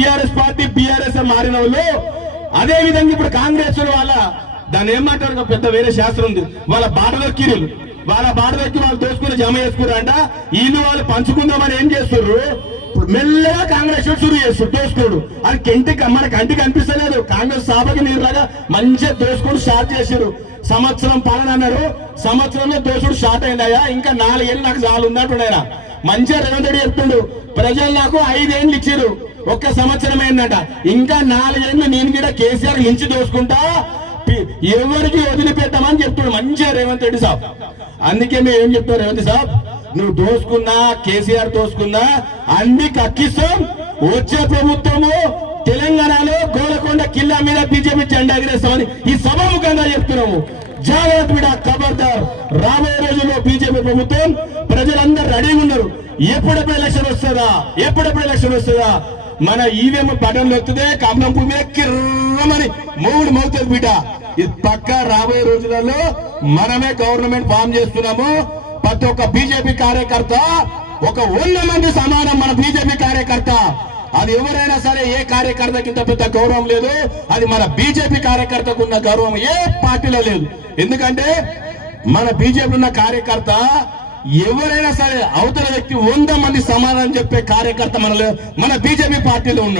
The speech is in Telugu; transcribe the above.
టిఆర్ఎస్ పార్టీ బిఆర్ఎస్ మారిన వాళ్ళు అదే విధంగా ఇప్పుడు కాంగ్రెస్ వాళ్ళ దాన్ని ఏమంటారు పెద్ద వేరే శాస్త్రం ఉంది, వాళ్ళ బాటదొక్కిరు, వాళ్ళ బాటదొక్కి వాళ్ళు దోసుకుని జమ చేసుకున్నారంట. వీళ్ళు వాళ్ళు పంచుకుందామని ఏం చేస్తున్నారు, మెల్లగా కాంగ్రెస్ షురు చేస్తారు దోసుకోడు. అది మన కంటికి అనిపిస్తలేదు. కాంగ్రెస్ సాబకి నీరులాగా మంచిగా దోసుకొని స్టార్ట్ చేశారు. సంవత్సరం పాలన అన్నారు, సంవత్సరంలో దోసుడు స్టార్ట్ అయిందయ్యా, ఇంకా 4 ఏళ్ళు నాకు చాలు ఉన్నట్టున్నాయన. మంచిగా రేవంత్ రెడ్డి చెప్తుండు, ప్రజలు నాకు 5 ఏళ్ళు ఇచ్చారు, ఒక్క సంవత్సరం ఏంటంట, ఇంకా 4 ఏళ్ళు నేను కూడా కేసీఆర్ మించి దోసుకుంటా, ఎవరికి వదిలిపెట్టామని చెప్తున్నాడు మంచిగా రేవంత్ రెడ్డి సాబ్. అందుకే మేము ఏం చెప్తాం, రేవంత్ సాబ్ నువ్వు దోసుకున్నా కేసీఆర్ దోసుకున్నా అన్ని కక్కిస్తాం. వచ్చే ప్రభుత్వము తెలంగాణలో గోలకొండ కిల్లా మీద బీజేపీ జెండా ఎగిరేస్తామని ఈ సభాముఖంగా చెప్తున్నాము. జాగ్రత్త బిడ్డ, ఖబర్దార్. రాబోయే రోజుల్లో బీజేపీ ప్రభుత్వం ప్రజలందరూ రెడీగా ఉన్నారు. ఎప్పుడెప్పుడు ఎలక్షన్ వస్తుందా మన ఈవీఎం బటన్లు వస్తుందే కమలం భూమి మీద కిర్రమని మూడు మౌతుంది బిడ్డ. ఇది పక్క రాబోయే రోజులలో మనమే గవర్నమెంట్ ఫామ్ చేస్తున్నాము. ప్రతి ఒక్క బీజేపీ కార్యకర్త ఒక 100 మంది సమానం మన బీజేపీ కార్యకర్త. అది ఎవరైనా సరే, ఏ కార్యకర్తకి ఇంత పెద్ద గౌరవం లేదు. అది మన బీజేపీ కార్యకర్తకు ఉన్న గౌరవం ఏ పార్టీలో లేదు. ఎందుకంటే మన బీజేపీ ఉన్న కార్యకర్త ఎవరైనా సరే అవతల వ్యక్తి 100 మంది సమానం చెప్పే కార్యకర్త మన బీజేపీ పార్టీలో ఉన్నాడు.